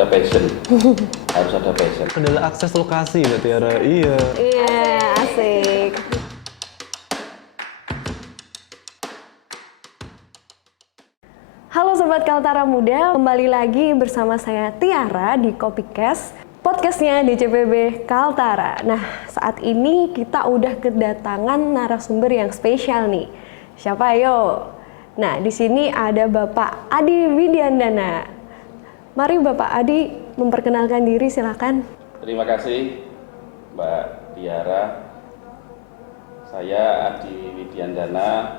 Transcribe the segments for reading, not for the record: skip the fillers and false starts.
ada passion. Harus ada passion. Adalah akses lokasi Mbak Tiara. Iya. Iya, asik. Halo Sobat Kaltara Muda, kembali lagi bersama saya Tiara di Copycast, podcastnya DCPB Kaltara. Nah, saat ini kita udah kedatangan narasumber yang spesial nih. Siapa yo? Nah, di sini ada Bapak Adi Widyandana. Mari Bapak Adi memperkenalkan diri, silakan. Terima kasih Mbak Tiara. Saya Adi Widyandana,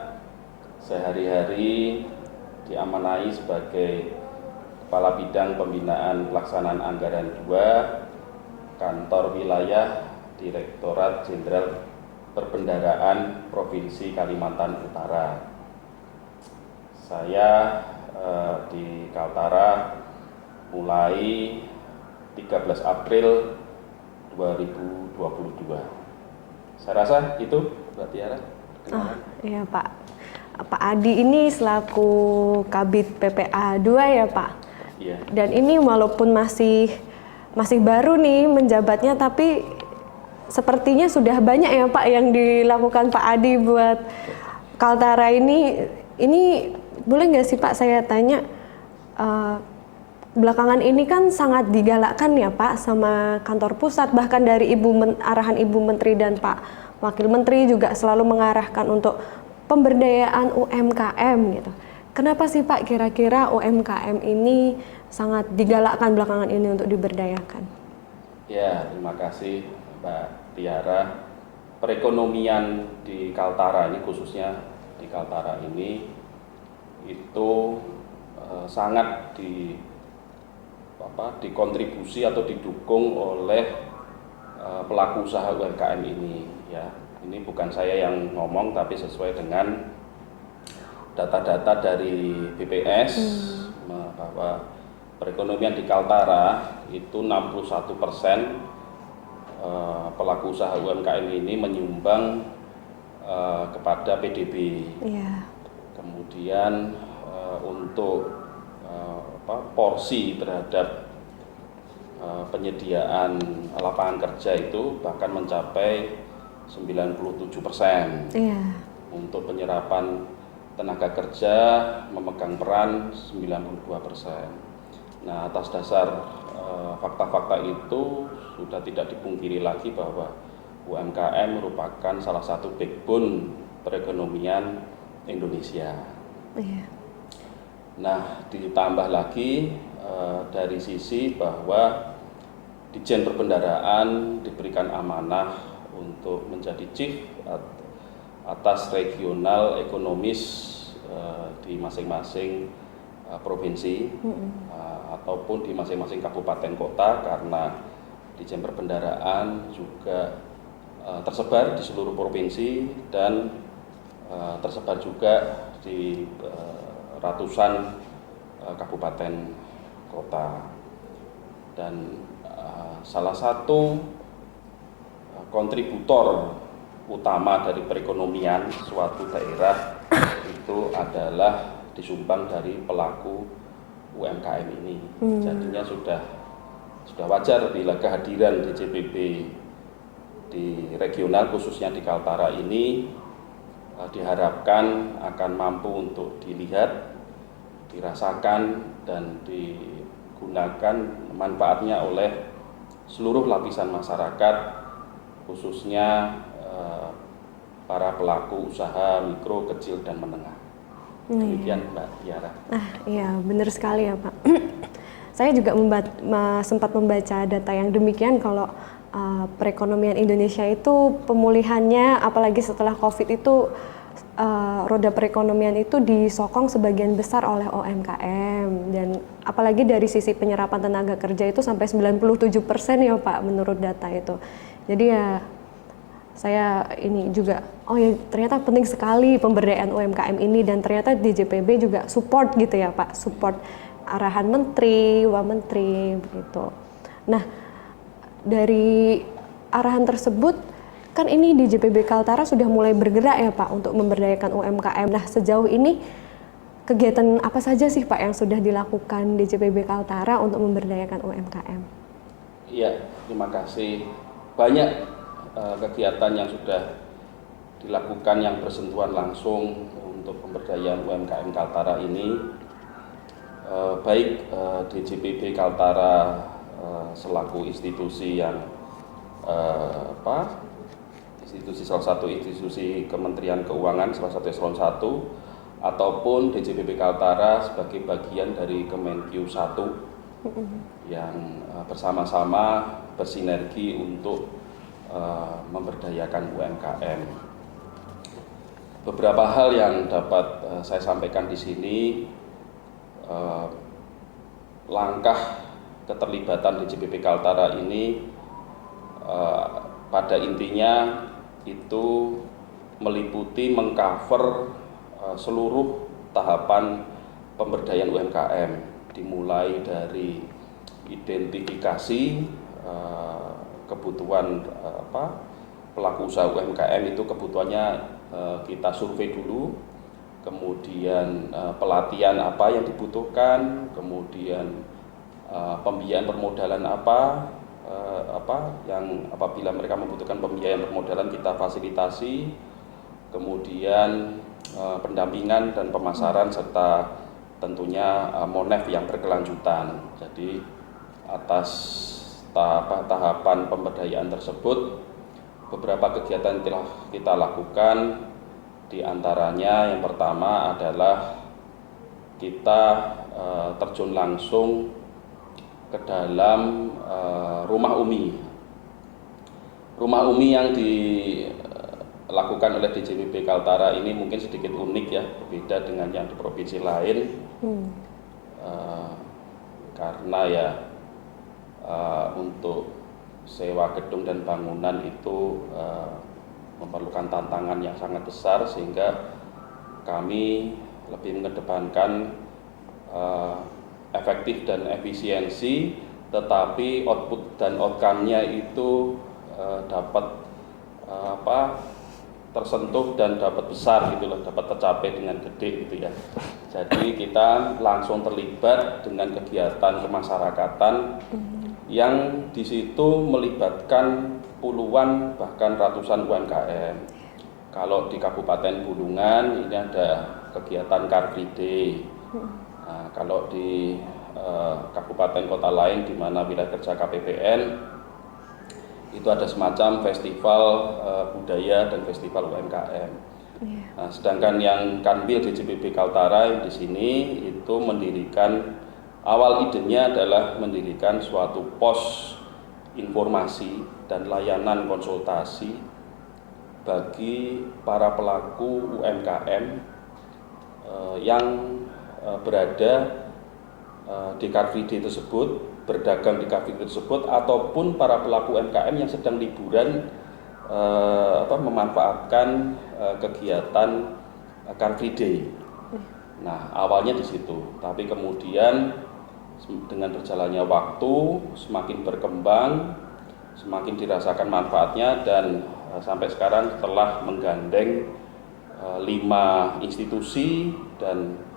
sehari-hari diamanai sebagai Kepala Bidang Pembinaan Pelaksanaan Anggaran 2 Kantor Wilayah Direktorat Jenderal Perbendaharaan Provinsi Kalimantan Utara. Saya di Kaltara mulai 13 April 2022. Saya rasa itu Mbak Tiara. Oh, iya Pak. Pak Adi ini selaku Kabid PPA 2 ya Pak? Iya. Dan ini walaupun masih baru nih menjabatnya, tapi sepertinya sudah banyak ya Pak yang dilakukan Pak Adi buat Kaltara ini. Ini boleh nggak sih Pak saya tanya, belakangan ini kan sangat digalakkan ya Pak sama kantor pusat, bahkan dari arahan Ibu Menteri dan Pak Wakil Menteri juga selalu mengarahkan untuk pemberdayaan UMKM gitu. Kenapa sih Pak kira-kira UMKM ini sangat digalakkan belakangan ini untuk diberdayakan? Ya, terima kasih Mbak Tiara. Perekonomian di Kaltara ini, khususnya di Kaltara ini, itu sangat dikontribusi atau didukung oleh pelaku usaha UMKM ini. Ya, ini bukan saya yang ngomong, tapi sesuai dengan data-data dari BPS bahwa perekonomian di Kaltara itu 61% pelaku usaha UMKM ini menyumbang kepada PDB. Iya. Kemudian untuk porsi terhadap penyediaan lapangan kerja itu bahkan mencapai 97%. Iya. Untuk penyerapan tenaga kerja memegang peran 92%. Nah, atas dasar fakta-fakta itu sudah tidak dipungkiri lagi bahwa UMKM merupakan salah satu backbone perekonomian Indonesia. Iya. Nah, ditambah lagi dari sisi bahwa Ditjen Perbendaharaan diberikan amanah untuk menjadi chief atas regional ekonomis di masing-masing provinsi ataupun di masing-masing kabupaten kota, karena Ditjen Perbendaharaan juga tersebar di seluruh provinsi dan tersebar juga di ratusan kabupaten kota. Dan salah satu kontributor utama dari perekonomian suatu daerah itu adalah disumbang dari pelaku UMKM ini. Jadinya sudah wajar bila kehadiran DCPB di regional, khususnya di Kaltara ini, diharapkan akan mampu untuk dilihat, dirasakan, dan digunakan manfaatnya oleh seluruh lapisan masyarakat, khususnya para pelaku usaha mikro, kecil, dan menengah. Demikian Mbak Tiara. Iya, benar sekali ya Pak. Saya juga sempat membaca data yang demikian kalau perekonomian Indonesia itu pemulihannya, apalagi setelah COVID itu, roda perekonomian itu disokong sebagian besar oleh UMKM, dan apalagi dari sisi penyerapan tenaga kerja itu sampai 97% ya Pak menurut data itu. Jadi ya saya ini juga, oh ya ternyata penting sekali pemberdayaan UMKM ini, dan ternyata DJPB juga support gitu ya Pak, support arahan Menteri, Wamenteri begitu. Nah, dari arahan tersebut kan ini DJPB Kaltara sudah mulai bergerak ya Pak untuk memberdayakan UMKM. Nah, sejauh ini kegiatan apa saja sih Pak yang sudah dilakukan DJPB Kaltara untuk memberdayakan UMKM? Iya, terima kasih. Banyak kegiatan yang sudah dilakukan yang bersentuhan langsung untuk pemberdayaan UMKM Kaltara ini, baik DJPB Kaltara selaku institusi yang salah satu institusi Kementerian Keuangan, salah satu eselon 1, ataupun DJPB Kaltara sebagai bagian dari Kemenkyu 1 yang bersama-sama bersinergi untuk memberdayakan UMKM. Beberapa hal yang dapat saya sampaikan di sini, langkah keterlibatan DJPB Kaltara ini pada intinya itu meliputi mengcover seluruh tahapan pemberdayaan UMKM, dimulai dari identifikasi kebutuhan pelaku usaha UMKM, itu kebutuhannya kita survei dulu, kemudian pelatihan apa yang dibutuhkan, kemudian pembiayaan permodalan apa yang apabila mereka membutuhkan pembiayaan permodalan kita fasilitasi, kemudian pendampingan dan pemasaran serta tentunya monef yang berkelanjutan. Jadi atas tahapan pemberdayaan tersebut, beberapa kegiatan telah kita lakukan. Di antaranya yang pertama adalah kita terjun langsung ke dalam rumah Umi. Rumah Umi yang dilakukan oleh DJPB Kaltara ini mungkin sedikit unik ya, berbeda dengan yang di provinsi lain, karena ya untuk sewa gedung dan bangunan itu memerlukan tantangan yang sangat besar, sehingga kami lebih mengedepankan efektif dan efisiensi, tetapi output dan outcome-nya itu dapat tersentuh dan dapat besar gitu loh, dapat tercapai dengan gede gitu ya. Jadi kita langsung terlibat dengan kegiatan kemasyarakatan yang di situ melibatkan puluhan bahkan ratusan UMKM. Kalau di Kabupaten Bulungan ini ada kegiatan Car Free Day. Nah, kalau di kabupaten kota lain di mana wilayah kerja KPPN itu ada semacam festival budaya dan festival UMKM. Nah, sedangkan yang Kanwil DJPB Kaltara yang di sini itu mendirikan, awal idenya adalah mendirikan suatu pos informasi dan layanan konsultasi bagi para pelaku UMKM yang berada di Car Free Day tersebut, berdagang di Car Free Day tersebut, ataupun para pelaku UMKM yang sedang liburan memanfaatkan kegiatan Car Free Day. Nah, awalnya di situ, tapi kemudian dengan berjalannya waktu semakin berkembang, semakin dirasakan manfaatnya, dan sampai sekarang telah menggandeng 5 institusi dan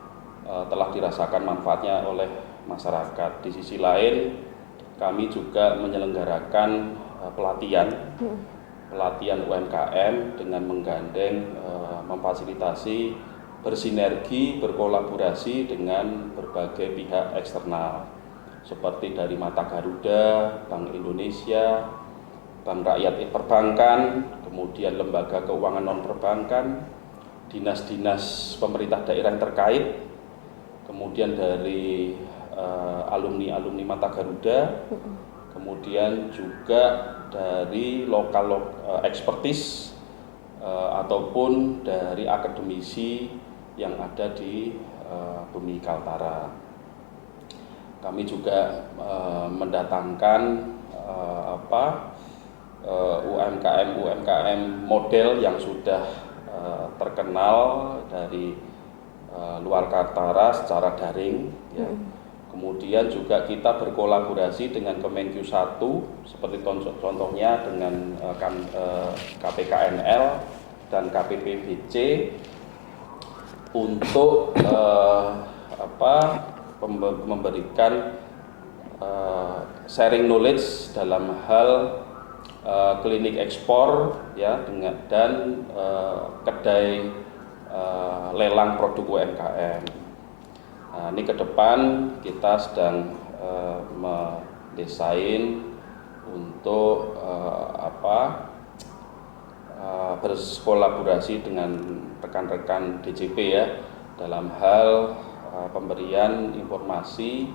telah dirasakan manfaatnya oleh masyarakat. Di sisi lain, kami juga menyelenggarakan pelatihan UMKM dengan menggandeng, memfasilitasi, bersinergi, berkolaborasi dengan berbagai pihak eksternal seperti dari Mata Garuda, Bank Indonesia, Bank Rakyat Perbankan, kemudian lembaga keuangan non perbankan, dinas-dinas pemerintah daerah yang terkait, kemudian dari alumni Mata Garuda, kemudian juga dari lokal expertise ataupun dari akademisi yang ada di Bumi Kaltara. Kami juga mendatangkan UMKM model yang sudah terkenal dari luar Kaltara secara daring ya. Kemudian juga kita berkolaborasi dengan Kemenkyu 1 seperti contohnya dengan KPKNL dan KPPBC untuk memberikan sharing knowledge dalam hal klinik ekspor ya dan kedai lelang produk UMKM. Nah, ini ke depan kita sedang mendesain untuk berkolaborasi dengan rekan-rekan DJP ya dalam hal pemberian informasi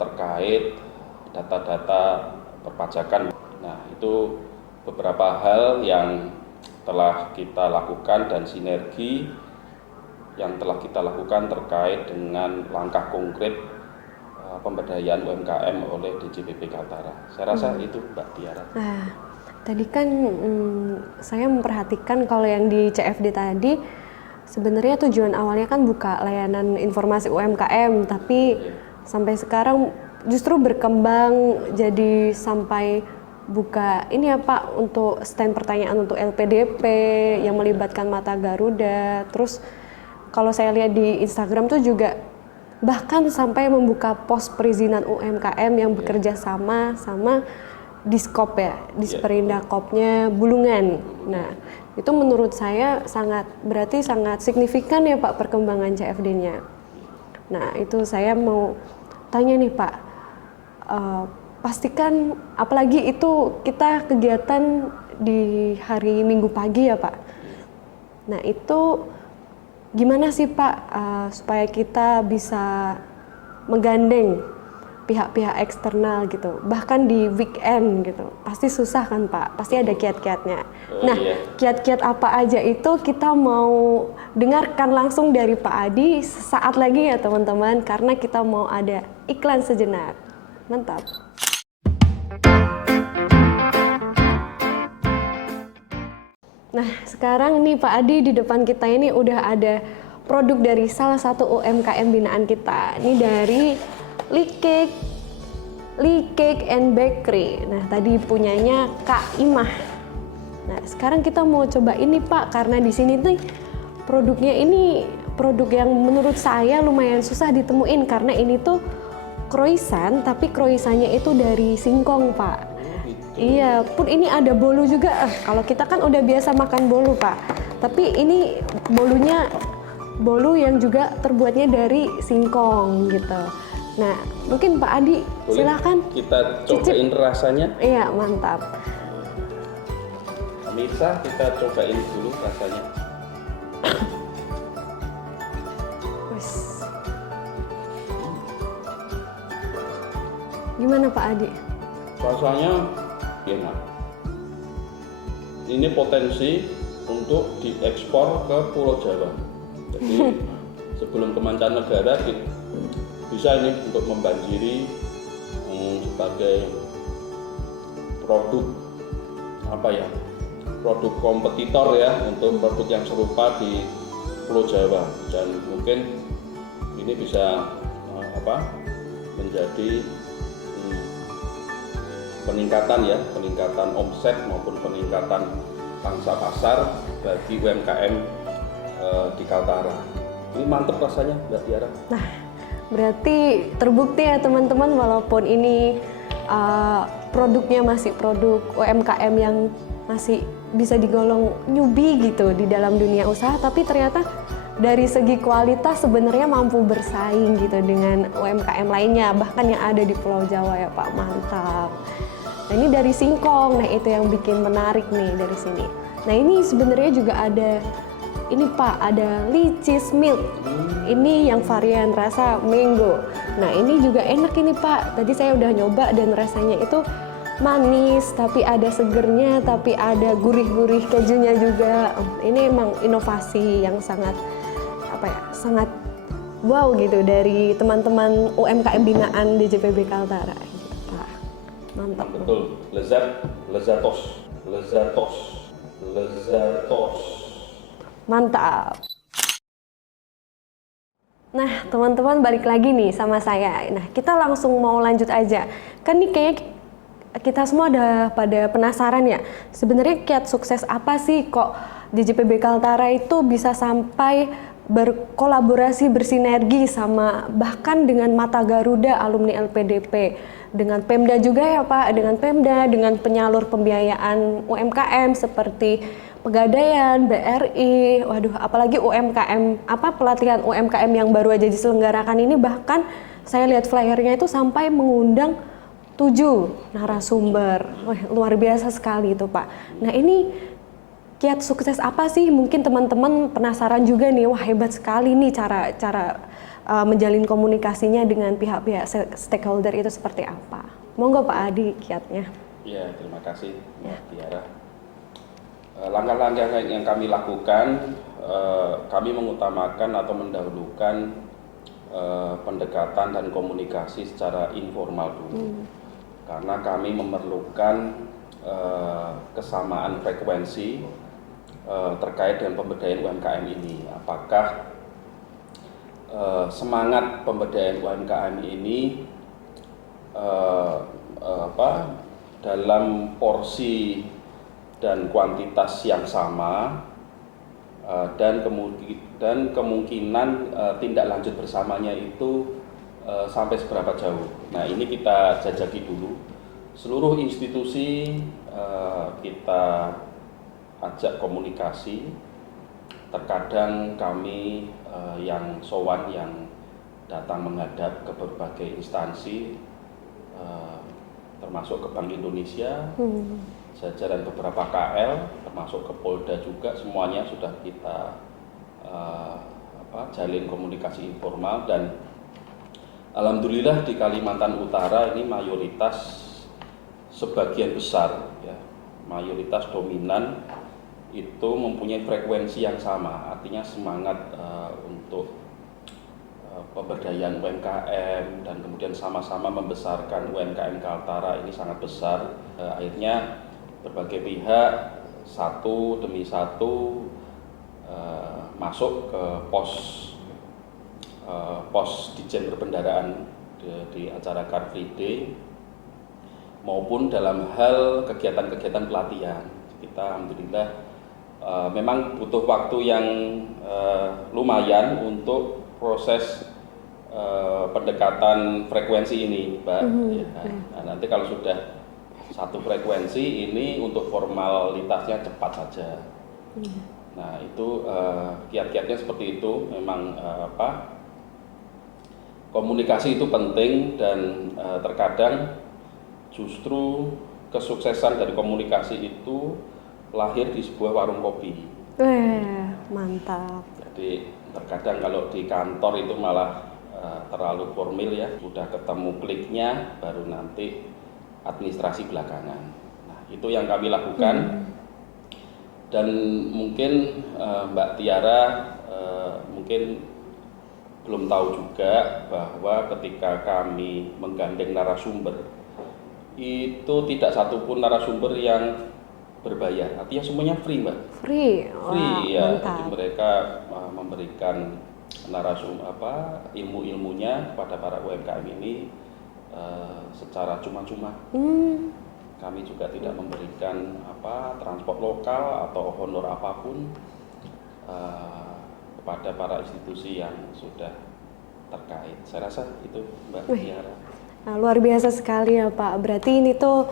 terkait data-data perpajakan. Nah, itu beberapa hal yang telah kita lakukan dan sinergi yang telah kita lakukan terkait dengan langkah konkret pemberdayaan UMKM oleh DJPB Kaltara. Saya rasa itu Mbak Tiara. Nah, tadi kan saya memperhatikan kalau yang di CFD tadi sebenarnya tujuan awalnya kan buka layanan informasi UMKM, tapi sampai sekarang justru berkembang jadi sampai buka ini ya Pak untuk stand pertanyaan untuk LPDP yang melibatkan Mata Garuda. Terus kalau saya lihat di Instagram tuh juga bahkan sampai membuka pos perizinan UMKM yang bekerja sama Diskop ya, Disperindakopnya Bulungan. Nah, itu menurut saya berarti sangat signifikan ya Pak perkembangan CFD-nya. Nah, itu saya mau tanya nih Pak, pastikan apalagi itu kita kegiatan di hari Minggu pagi ya Pak. Nah, itu gimana sih Pak supaya kita bisa menggandeng pihak-pihak eksternal gitu, bahkan di weekend gitu, pasti susah kan Pak, pasti ada kiat-kiatnya. Nah, kiat-kiat apa aja itu kita mau dengarkan langsung dari Pak Adi sesaat lagi ya teman-teman, karena kita mau ada iklan sejenak. Mantap. Nah, sekarang nih Pak Adi di depan kita ini udah ada produk dari salah satu UMKM binaan kita. Ini dari Lee Cake and Bakery. Nah, tadi punyanya Kak Imah. Nah, sekarang kita mau coba ini Pak, karena di sini nih produknya ini produk yang menurut saya lumayan susah ditemuin karena ini tuh croissant, tapi croissantnya itu dari singkong Pak. Iya, pun ini ada bolu juga. Kalau kita kan udah biasa makan bolu Pak, tapi ini bolu yang juga terbuatnya dari singkong gitu. Nah, mungkin Pak Adi silakan kita cobain rasanya. Iya, mantap. Pemirsa, kita cobain dulu rasanya. Gimana Pak Adi? Rasanya enak. Ini potensi untuk diekspor ke Pulau Jawa. Jadi sebelum ke mancanegara bisa ini untuk membanjiri sebagai produk produk kompetitor ya untuk produk yang serupa di Pulau Jawa, dan mungkin ini bisa menjadi peningkatan omset maupun peningkatan pangsa pasar bagi UMKM di Kaltara. Ini mantep rasanya Mbak Tiara. Nah, berarti terbukti ya teman-teman, walaupun ini produknya masih produk UMKM yang masih bisa digolong newbie gitu di dalam dunia usaha, tapi ternyata dari segi kualitas sebenarnya mampu bersaing gitu dengan UMKM lainnya, bahkan yang ada di Pulau Jawa ya Pak. Mantap. Nah, ini dari singkong, nah itu yang bikin menarik nih dari sini. Nah, ini sebenarnya juga ada ini Pak, ada Lychees Milk. Ini yang varian rasa mango. Nah, ini juga enak ini Pak. Tadi saya udah nyoba dan rasanya itu manis, tapi ada segernya, tapi ada gurih-gurih kejunya juga. Ini emang inovasi yang sangat sangat wow gitu dari teman-teman UMKM binaan DJPB Kaltara. Gitu, Pak. Mantap. Betul, lezatos. Mantap. Nah, teman-teman balik lagi nih sama saya. Nah, kita langsung mau lanjut aja. Kan nih kayaknya kita semua udah pada penasaran ya. Sebenarnya kiat sukses apa sih kok DJPB Kaltara itu bisa sampai berkolaborasi, bersinergi sama bahkan dengan Mata Garuda, alumni LPDP, dengan Pemda juga ya Pak, dengan Pemda, dengan penyalur pembiayaan UMKM seperti Pegadaian, BRI, waduh apalagi UMKM, pelatihan UMKM yang baru aja diselenggarakan ini, bahkan saya lihat flyernya itu sampai mengundang 7 narasumber. Wah, luar biasa sekali itu Pak. Nah ini kiat sukses apa sih? Mungkin teman-teman penasaran juga nih, wah hebat sekali nih cara menjalin komunikasinya dengan pihak-pihak stakeholder itu seperti apa? Monggo Pak Adi kiatnya. Ya, terima kasih Mbak Tiara. Langkah-langkah yang kami lakukan, kami mengutamakan atau mendahulukan pendekatan dan komunikasi secara informal dulu. Karena kami memerlukan kesamaan frekuensi terkait dengan pemberdayaan UMKM ini. Apakah semangat pemberdayaan UMKM ini dalam porsi dan kuantitas yang sama, dan kemungkinan tindak lanjut bersamanya itu sampai seberapa jauh. Nah ini kita jajaki dulu. Seluruh institusi kita ajak komunikasi. Terkadang kami yang sowan, yang datang menghadap ke berbagai instansi, termasuk ke Bank Indonesia, jajaran beberapa KL, termasuk ke Polda juga, semuanya sudah kita jalin komunikasi informal. Dan alhamdulillah di Kalimantan Utara ini mayoritas, sebagian besar ya, mayoritas dominan itu mempunyai frekuensi yang sama, artinya semangat untuk pemberdayaan UMKM dan kemudian sama-sama membesarkan UMKM Kaltara ini sangat besar. Akhirnya berbagai pihak satu demi satu masuk ke pos Ditjen Perbendaharaan di acara Car Free Day maupun dalam hal kegiatan-kegiatan pelatihan. Kita alhamdulillah memang butuh waktu yang lumayan untuk proses pendekatan frekuensi ini, Mbak. Ya. Nah, nanti kalau sudah satu frekuensi ini untuk formalitasnya cepat saja. Nah itu kiat-kiatnya seperti itu. Memang komunikasi itu penting, dan terkadang justru kesuksesan dari komunikasi itu lahir di sebuah warung kopi. Mantap. Jadi terkadang kalau di kantor itu malah terlalu formal ya, udah ketemu kliknya baru nanti administrasi belakangan. Nah itu yang kami lakukan. Dan mungkin Mbak Tiara mungkin belum tahu juga bahwa ketika kami menggandeng narasumber itu tidak satupun narasumber yang berbayar, artinya semuanya free Mbak. Free Ya. mantap. Jadi mereka memberikan ilmu-ilmunya kepada para UMKM ini secara cuma-cuma. Kami juga tidak memberikan transport lokal atau honor apapun kepada para institusi yang sudah terkait. Saya rasa itu Mbak Tiara. Nah, luar biasa sekali ya Pak. Berarti ini tuh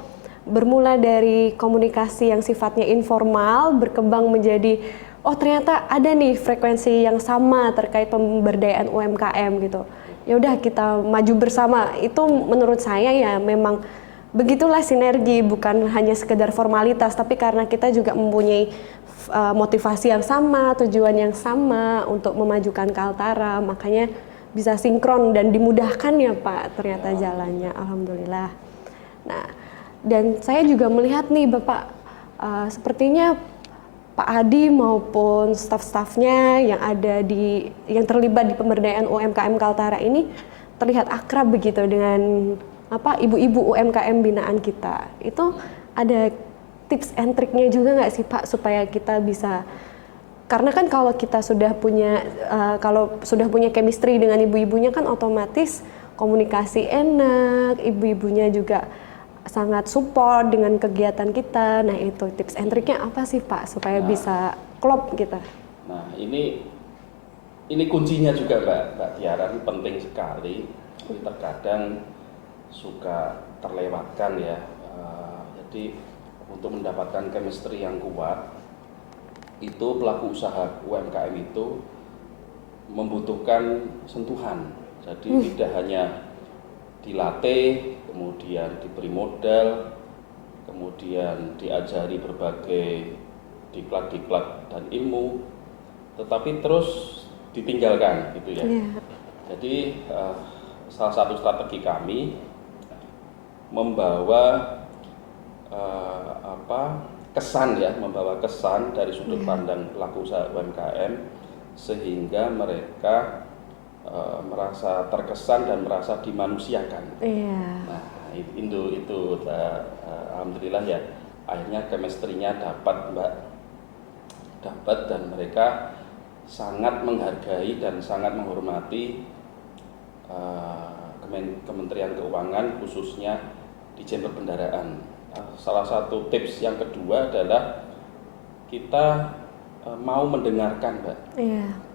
bermula dari komunikasi yang sifatnya informal, berkembang menjadi ternyata ada nih frekuensi yang sama terkait pemberdayaan UMKM gitu. Ya udah kita maju bersama. Itu menurut saya ya memang begitulah sinergi, bukan hanya sekedar formalitas, tapi karena kita juga mempunyai motivasi yang sama, tujuan yang sama untuk memajukan Kaltara, makanya bisa sinkron dan dimudahkan ya Pak ternyata jalannya, alhamdulillah. Nah, dan saya juga melihat nih Bapak, sepertinya Pak Adi maupun staf-stafnya yang terlibat di pemberdayaan UMKM Kaltara ini terlihat akrab begitu dengan ibu-ibu UMKM binaan kita. Itu ada tips and triknya juga nggak sih Pak supaya kita bisa, karena kan kalau kita sudah punya chemistry dengan ibu-ibunya kan otomatis komunikasi enak, ibu-ibunya juga sangat support dengan kegiatan kita. Nah itu tips and triknya apa sih Pak supaya bisa klop kita? Nah ini ini kuncinya juga Mbak Tiara, ini penting sekali. Tapi terkadang suka terlewatkan ya. Jadi untuk mendapatkan chemistry yang kuat, itu pelaku usaha UMKM itu membutuhkan sentuhan. Jadi tidak hanya dilatih, kemudian diberi modal, kemudian diajari berbagai diklat-diklat dan ilmu, tetapi terus ditinggalkan gitu ya. Jadi salah satu strategi kami membawa membawa kesan dari sudut pandang pelaku usaha UMKM sehingga mereka merasa terkesan dan merasa dimanusiakan. Nah, itu alhamdulillah ya, akhirnya chemistry-nya dapat Mbak, dan mereka sangat menghargai dan sangat menghormati Kementerian Keuangan, khususnya Ditjen Perbendaharaan. Salah satu tips yang kedua adalah kita mau mendengarkan, Mbak.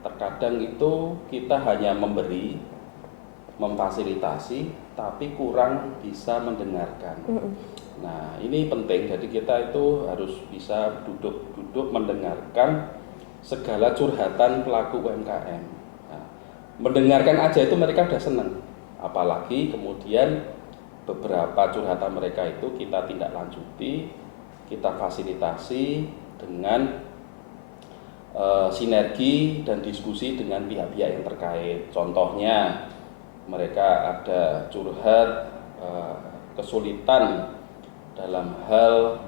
Terkadang itu kita hanya memberi, memfasilitasi, tapi kurang bisa mendengarkan. Nah, ini penting. Jadi kita itu harus bisa duduk mendengarkan segala curhatan pelaku UMKM. Nah, mendengarkan aja itu mereka udah senang. Apalagi kemudian beberapa curhatan mereka itu kita tindak lanjuti, kita fasilitasi dengan sinergi dan diskusi dengan pihak-pihak yang terkait. Contohnya mereka ada curhat kesulitan dalam hal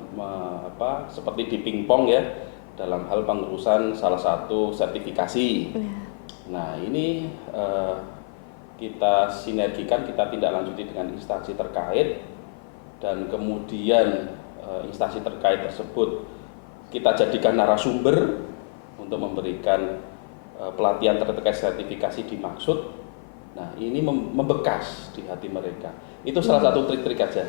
seperti di pingpong ya, dalam hal pengurusan salah satu sertifikasi. Nah, ini kita sinergikan, kita tindak lanjuti dengan instansi terkait, dan kemudian instansi terkait tersebut kita jadikan narasumber untuk memberikan pelatihan terkait sertifikasi dimaksud. Nah, ini membekas di hati mereka. Itu salah satu trik-trik aja.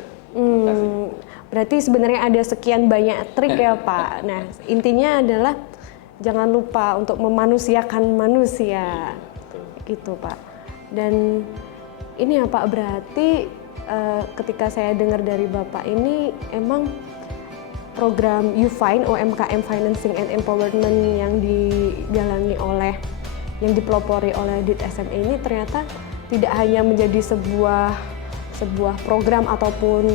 Berarti sebenarnya ada sekian banyak trik ya Pak. Nah, intinya adalah jangan lupa untuk memanusiakan manusia. Gitu Pak. Dan ini ya Pak, berarti ketika saya dengar dari Bapak ini emang program UFINE, UMKM Financing and Empowerment yang digalangi yang dipelopori oleh DIT SME ini ternyata tidak hanya menjadi sebuah program ataupun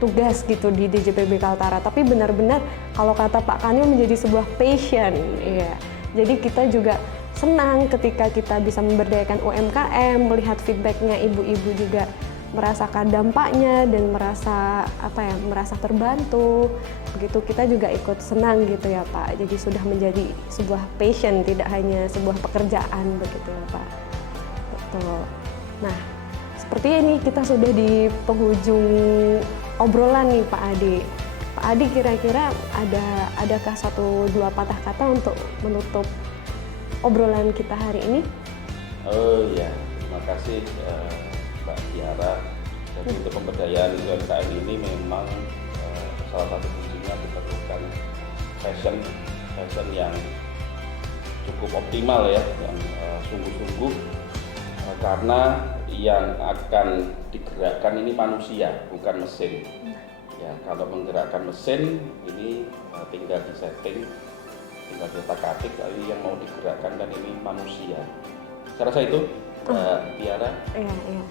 tugas gitu di DJPB Kaltara, tapi benar-benar kalau kata Pak Kanil menjadi sebuah passion. Iya. Jadi kita juga senang ketika kita bisa memberdayakan UMKM, melihat feedbacknya ibu-ibu juga merasakan dampaknya dan merasa terbantu. Begitu kita juga ikut senang gitu ya Pak. Jadi sudah menjadi sebuah passion, tidak hanya sebuah pekerjaan begitu ya Pak. Betul. Nah, seperti ini kita sudah di penghujung obrolan nih Pak Adi. Pak Adi, kira-kira adakah 1-2 patah kata untuk menutup obrolan kita hari ini? Oh iya, terima kasih Mbak Tiara. Jadi untuk pemberdayaan UMKM ini memang salah satu kuncinya diperlukan passion yang cukup optimal ya, yang sungguh-sungguh, karena yang akan digerakkan ini manusia, bukan mesin. Ya, kalau menggerakkan mesin ini tinggal disetting, tinggal diotak-atik, tapi yang mau digerakkan kan ini manusia. Saya rasa itu Tiara. Iya.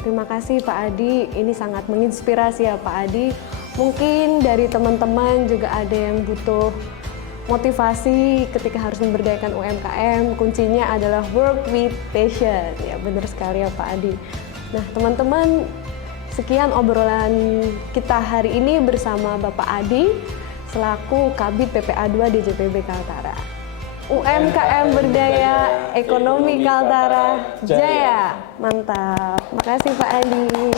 Terima kasih Pak Adi, ini sangat menginspirasi ya Pak Adi. Mungkin dari teman-teman juga ada yang butuh motivasi ketika harus memberdayakan UMKM. Kuncinya adalah work with passion. Ya benar sekali ya Pak Adi. Nah teman-teman, sekian obrolan kita hari ini bersama Bapak Adi selaku Kabid PPA 2 DJPB Kaltara. UMKM berdaya, ekonomi Kaltara jaya. Mantap. Makasih Pak Adi.